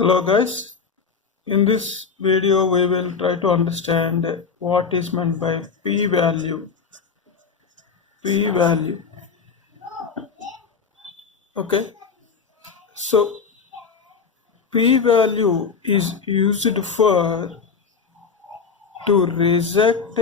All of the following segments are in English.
Hello guys, in this video we will try to understand what is meant by p-value. Okay, so p-value is used for to reject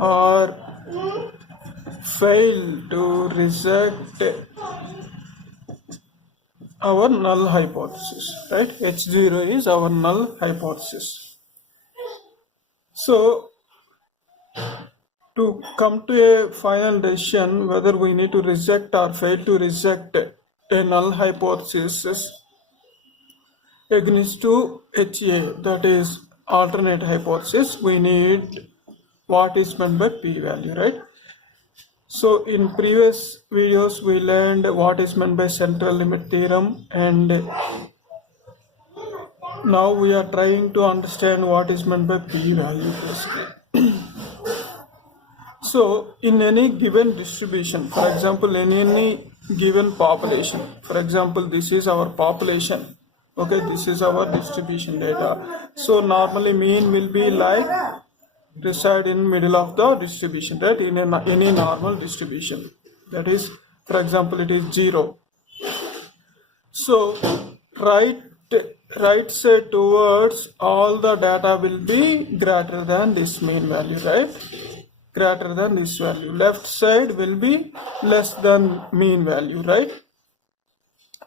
or fail to reject our null hypothesis, right? H0 is our null hypothesis. So to come to a final decision whether we need to reject or fail to reject a null hypothesis against to HA, that is alternate hypothesis, we need what is meant by p-value, right? So in previous videos we learned what is meant by central limit theorem, and now we are trying to understand what is meant by p-value basically. So in any given distribution, for example in any given population, for example this is our population, okay, this is our distribution data. So normally mean will be like reside in middle of the distribution, right? In any normal distribution, that is, for example it is 0. So right side towards all the data will be greater than this mean value, right? Greater than this value. Left side will be less than mean value, right?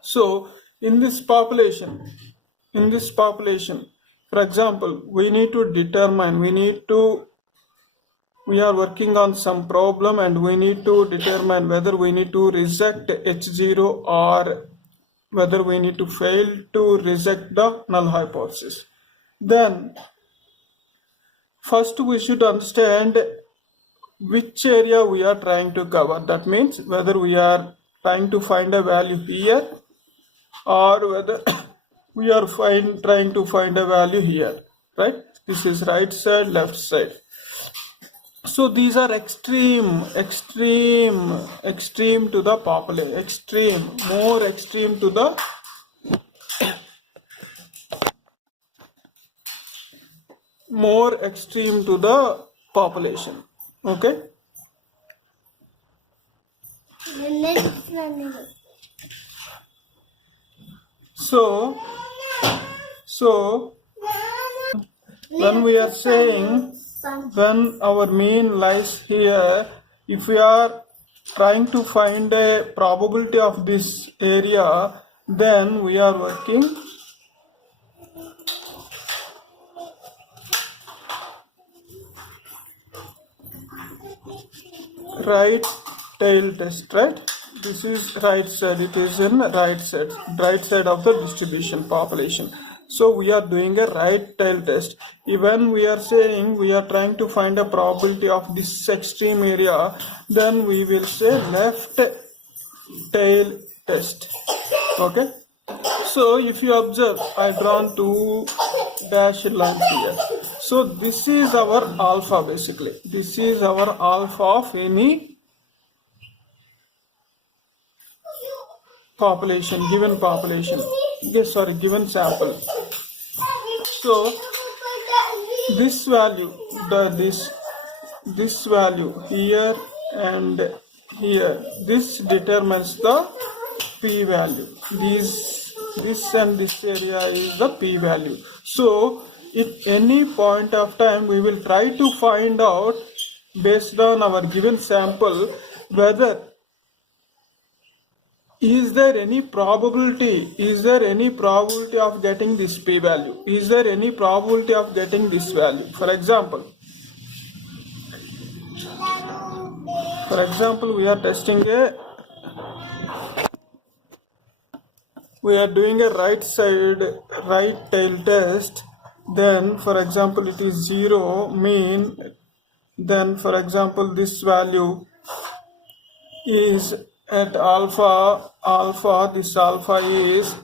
So in this population, for example, we need to determine, we are working on some problem and we need to determine whether we need to reject H0 or whether we need to fail to reject the null hypothesis. Then first we should understand which area we are trying to cover. That means whether we are trying to find a value here or whether we are trying to find a value here, right? This is right side, left side. So these are extreme to the population, more extreme to the population, okay? So when we are saying when our mean lies here, if we are trying to find a probability of this area, then we are working right tail test, right? This is right side, it is in right side of the distribution population. So we are doing a right tail test. Even we are saying we are trying to find a probability of this extreme area, then we will say left tail test, okay? So if you observe, I drawn two dashed lines here. So this is our alpha basically. This is our alpha of any population, given sample. So this value, this value here and here, this determines the p-value. This and this area is the p-value. So at any point of time we will try to find out based on our given sample whether is there any probability of getting this p-value, is there any probability of getting this value. For example we are doing a right tail test. Then for example it is 0 mean, then for example this value is at alpha, this alpha is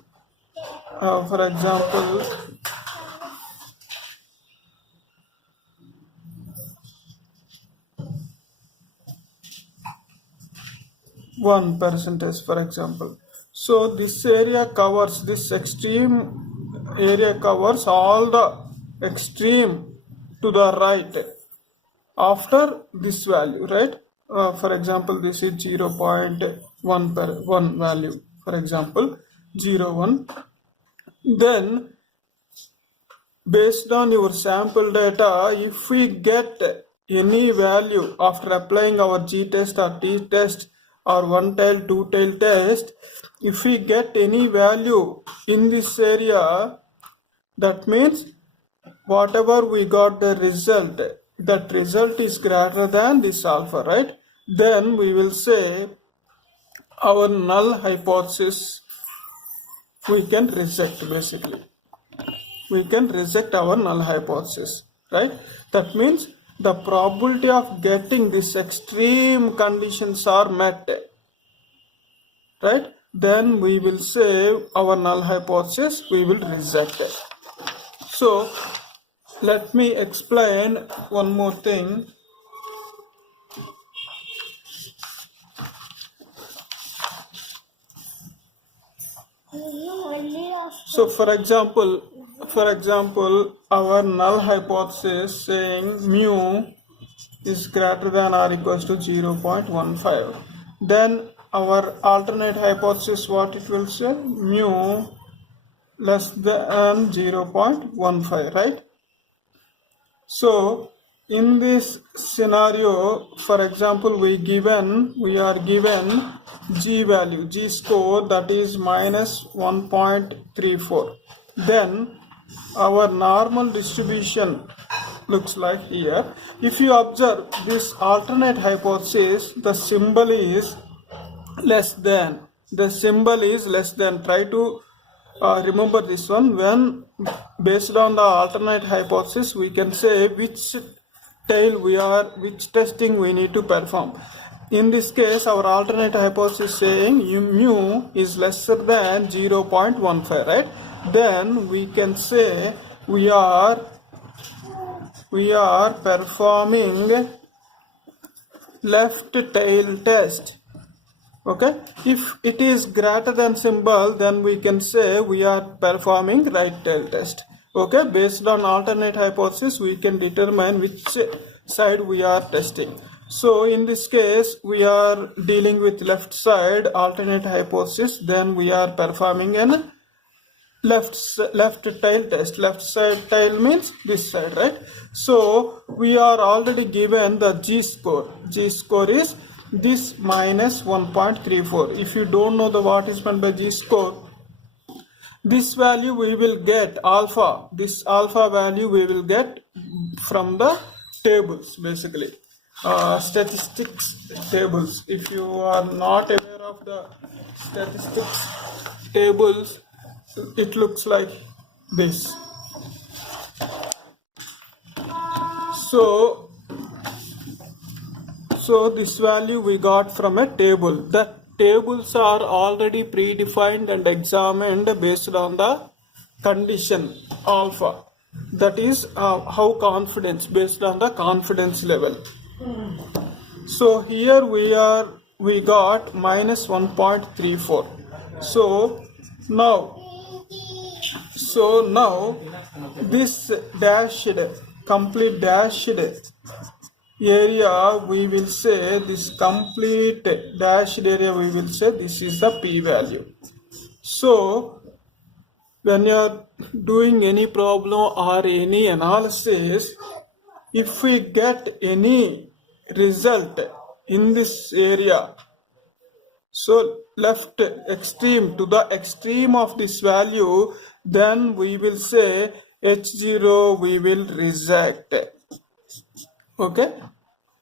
for example 1%, for example. So this area covers, this extreme area covers all the extreme to the right after this value, right? For example, this is 0.1 per 1 value, for example 0.1. Then based on your sample data, if we get any value after applying our g-test or t-test or one-tail, two-tail test, if we get any value in this area, that means whatever we got the result, that result is greater than this alpha, right? Then we will say our null hypothesis we can reject. Basically we can reject our null hypothesis, right? That means the probability of getting this extreme conditions are met, right? Then we will say our null hypothesis we will reject it. So let me explain one more thing. So for example, our null hypothesis saying mu is greater than or equals to 0.15. Then our alternate hypothesis, what it will say? Mu less than 0.15, right? So in this scenario, for example, we are given g value, g score, that is minus 1.34. Then our normal distribution looks like here. If you observe this alternate hypothesis, the symbol is less than. The symbol is less than. Try to remember this one. When based on the alternate hypothesis, we can say which testing we need to perform. In this case, our alternate hypothesis saying mu is lesser than 0.15, right? Then we can say we are performing left tail test. Okay, if it is greater than symbol, then we can say we are performing right tail test. Okay, based on alternate hypothesis, we can determine which side we are testing. So in this case, we are dealing with left side alternate hypothesis. Then we are performing an left tail test. Left side tail means this side, right? So we are already given the g score. G score is this minus 1.34. If you don't know what is meant by g score, this value we will get alpha. This alpha value we will get from the tables, basically statistics tables. If you are not aware of the statistics tables, it looks like this. So this value we got from a table. The tables are already predefined and examined based on the condition alpha. That is how confidence, based on the confidence level. So here we got minus 1.34. So now this complete dashed area, we will say this complete dashed area, we will say this is the p-value. So when you are doing any problem or any analysis, if we get any result in this area, so left extreme to the extreme of this value, then we will say H0 we will reject. Okay,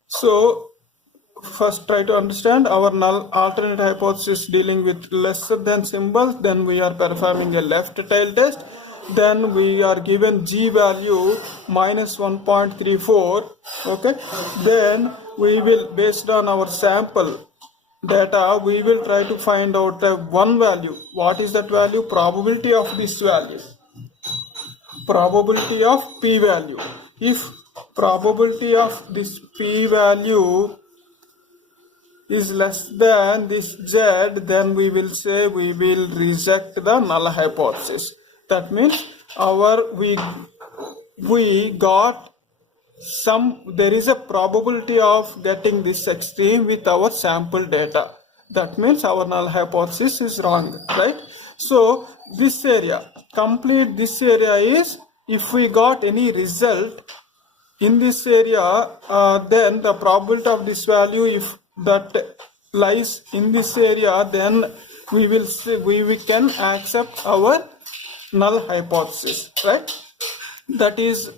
so first try to understand our null alternate hypothesis dealing with lesser than symbols. Then we are performing a left tail test. Then we are given g value minus 1.34. Okay, then we will, based on our sample data, we will try to find out one value. What is that value? Probability of this value, probability of p value. If probability of this p value is less than this z, then we will say we will reject the null hypothesis. That means we got there is a probability of getting this extreme with our sample data. That means our null hypothesis is wrong, right? So this area, complete this area is, if we got any result in this area, then the probability of this value, if that lies in this area, then we will say we can accept our null hypothesis, right? That is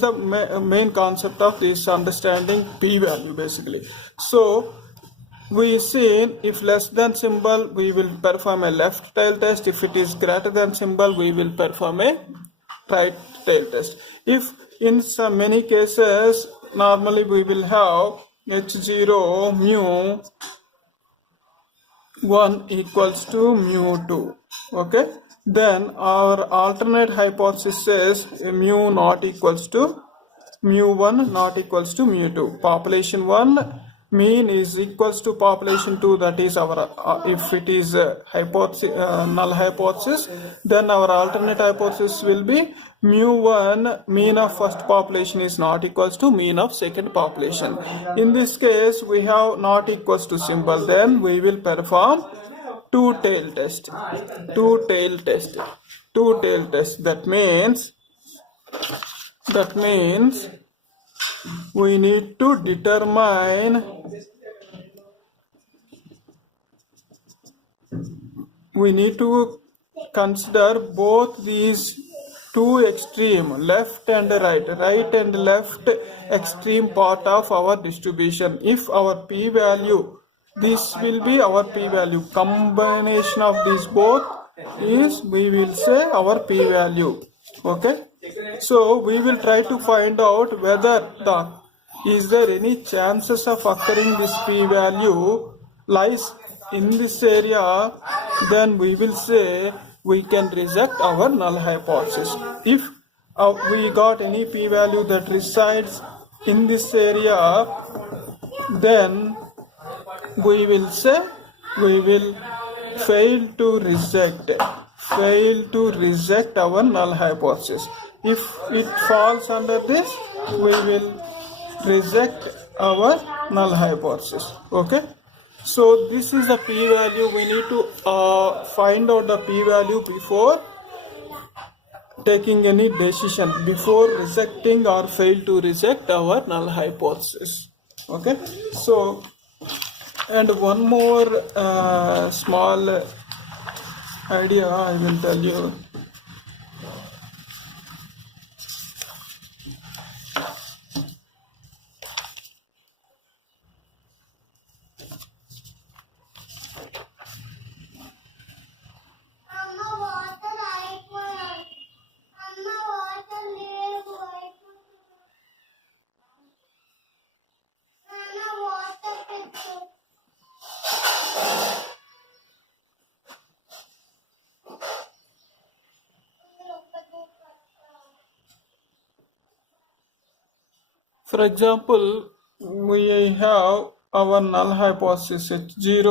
the main concept of this understanding p-value basically. So we see if less than symbol we will perform a left tail test, if it is greater than symbol we will perform a right tail test. If in some many cases normally we will have h0 mu 1 equals to mu 2, okay, then our alternate hypothesis says mu not equals to mu 1 not equals to mu 2. Population 1 mean is equals to population 2, that is our if it is null hypothesis, then our alternate hypothesis will be mu 1 mean of first population is not equals to mean of second population. In this case we have not equals to symbol, then we will perform two tail test. That means we need to determine, we need to consider both these two extreme, left and right and left extreme part of our distribution. If our p-value, this will be our p-value, combination of these both is, we will say our p-value, okay. So we will try to find out whether is there any chances of occurring this p-value lies in this area, then we will say we can reject our null hypothesis. If we got any p-value that resides in this area, then we will say we will fail to reject our null hypothesis. If it falls under this, we will reject our null hypothesis, okay. So this is the p-value. We need to find out the p-value before taking any decision, before rejecting or fail to reject our null hypothesis, okay. So, and one more small idea I will tell you. For example, we have our null hypothesis h0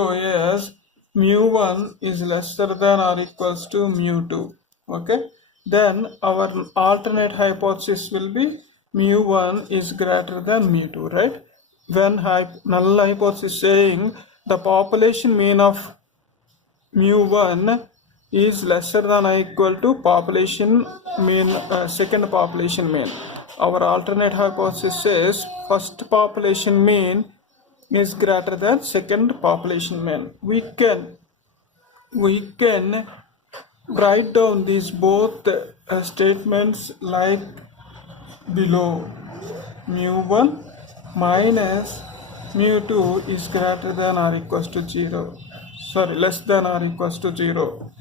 is mu 1 is lesser than or equals to mu 2, okay. Then our alternate hypothesis will be mu 1 is greater than mu 2, right? When null hypothesis saying the population mean of mu 1 is lesser than or equal to population mean, second population mean. Our alternate hypothesis says first population mean is greater than second population mean. We can write down these both statements like below. Mu 1 minus mu 2 is greater than or equals to 0. Sorry, less than or equals to 0.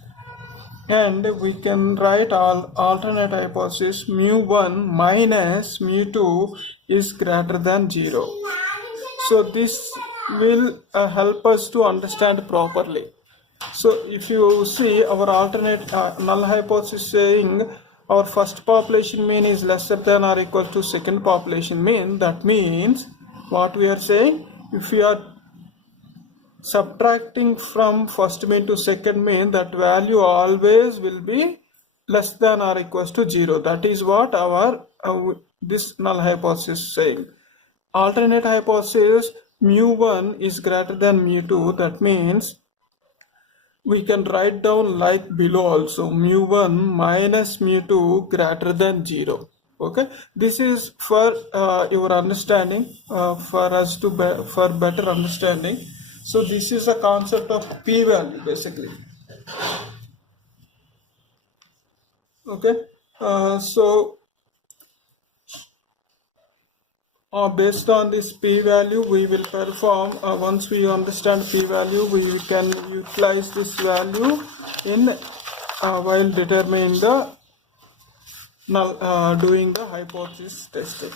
And we can write alternate hypothesis mu 1 minus mu 2 is greater than 0. So this will help us to understand properly. So if you see our alternate null hypothesis saying our first population mean is lesser than or equal to second population mean, that means what we are saying, if you are subtracting from first mean to second mean, that value always will be less than or equals to 0. That is what our this null hypothesis is saying. Alternate hypothesis, mu1 is greater than mu2. That means we can write down like below also, mu1 minus mu2 greater than 0. Okay, this is for your understanding, for us to for better understanding. So this is a concept of p-value basically. Okay, so based on this p-value we will perform, once we understand p-value we can utilize this value in while determining the null, doing the hypothesis testing.